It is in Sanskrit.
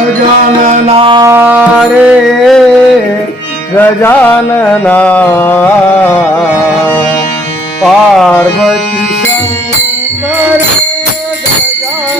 गजानना रे गजानना। पार्वती शंकर गजानना